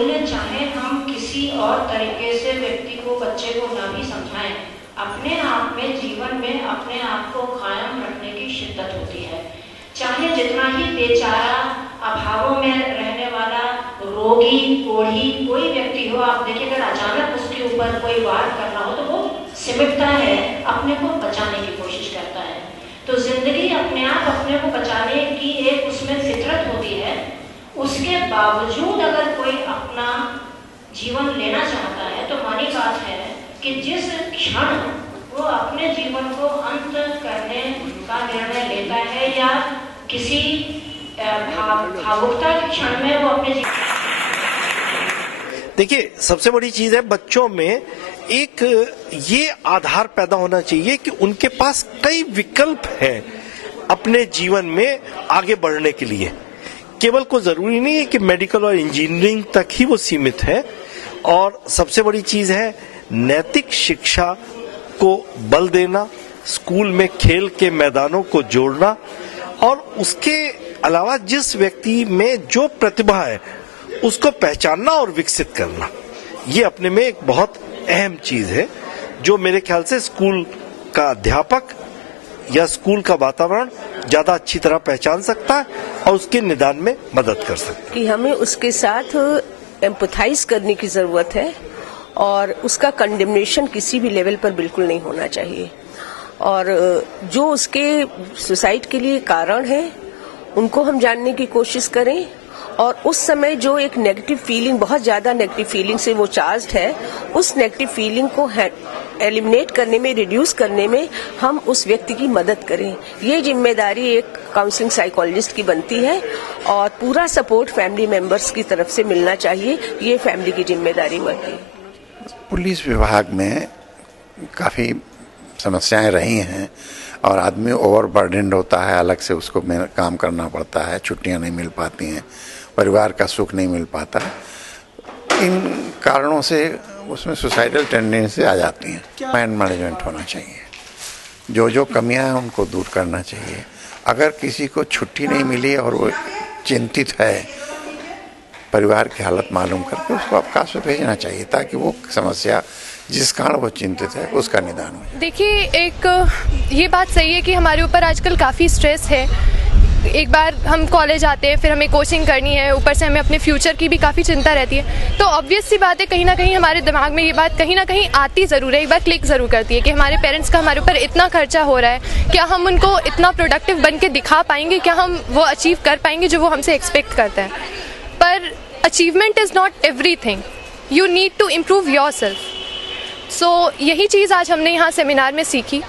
बोलने चाहे हम किसी और तरीके से व्यक्ति को, बच्चे को ना भी समझाएं, अपने आप में जीवन में अपने आप को कायम रखने की शिद्दत होती है। चाहे जितना ही बेचारा अभावों में रहने वाला रोगी कोढ़ी कोई व्यक्ति हो, आप देखिए अगर अचानक उसके ऊपर कोई वार करना हो तो वो सिमटता है, अपने को बचाने की कोशिश करता है। तो जिंदगी अपने आप अपने को बचाने की एक उसमें फितरत होती है। उसके बावजूद अगर कोई अपना जीवन लेना चाहता है तो मानी बात है कि जिस क्षण वो अपने जीवन को अंत करने का निर्णय लेता है या किसी भावुकता के क्षण में वो अपने देखिए, सबसे बड़ी चीज है बच्चों में एक ये आधार पैदा होना चाहिए कि उनके पास कई विकल्प हैं अपने जीवन में आगे बढ़ने के लिए। केवल को जरूरी नहीं है कि मेडिकल और इंजीनियरिंग तक ही वो सीमित है। और सबसे बड़ी चीज है नैतिक शिक्षा को बल देना, स्कूल में खेल के मैदानों को जोड़ना और उसके अलावा जिस व्यक्ति में जो प्रतिभा है उसको पहचानना और विकसित करना। ये अपने में एक बहुत अहम चीज है जो मेरे ख्याल से स्कूल का अध्यापक या स्कूल का वातावरण ज्यादा अच्छी तरह पहचान सकता है और उसके निदान में मदद कर सकता है। कि हमें उसके साथ एम्पथाइज करने की जरूरत है और उसका कंडेमनेशन किसी भी लेवल पर बिल्कुल नहीं होना चाहिए। और जो उसके सुसाइड के लिए कारण है उनको हम जानने की कोशिश करें और उस समय जो एक नेगेटिव फीलिंग, बहुत ज्यादा नेगेटिव फीलिंग से वो चार्ज्ड है, उस नेगेटिव फीलिंग को एलिमिनेट करने में, रिड्यूस करने में हम उस व्यक्ति की मदद करें। ये जिम्मेदारी एक काउंसलिंग साइकोलॉजिस्ट की बनती है और पूरा सपोर्ट फैमिली मेंबर्स की तरफ से मिलना चाहिए। ये फैमिली की जिम्मेदारी बनती है। पुलिस विभाग में काफी समस्याएं रही हैं और आदमी ओवरबर्डन्ड होता है, अलग से उसको काम करना पड़ता है, छुट्टियां नहीं मिल पाती हैं, परिवार का सुख नहीं मिल पाता। इन कारणों से उसमें सुसाइडल टेंडेंसी आ जाती हैं। माइंड मैनेजमेंट होना चाहिए, जो जो कमियां हैं उनको दूर करना चाहिए। अगर किसी को छुट्टी नहीं मिली और वो चिंतित है, परिवार की हालत मालूम करके उसको अवकाश पे भेजना चाहिए ताकि वो समस्या जिस कारण वो चिंतित है उसका निदान हो जाए। देखिए, एक ये बात सही है कि हमारे ऊपर आजकल काफ़ी स्ट्रेस है। एक बार हम कॉलेज आते हैं, फिर हमें कोचिंग करनी है, ऊपर से हमें अपने फ्यूचर की भी काफ़ी चिंता रहती है। तो ऑब्वियस सी बात है, कहीं ना कहीं हमारे दिमाग में ये बात कहीं ना कहीं आती ज़रूर है, एक बार क्लिक ज़रूर करती है कि हमारे पेरेंट्स का हमारे ऊपर इतना खर्चा हो रहा है, क्या हम उनको इतना प्रोडक्टिव बन के दिखा पाएंगे, क्या हम वो अचीव कर पाएंगे जो वो हमसे एक्सपेक्ट करते हैं। पर achievement is not everything, you need to improve yourself. So यही चीज़ आज हमने यहाँ सेमिनार में सीखी।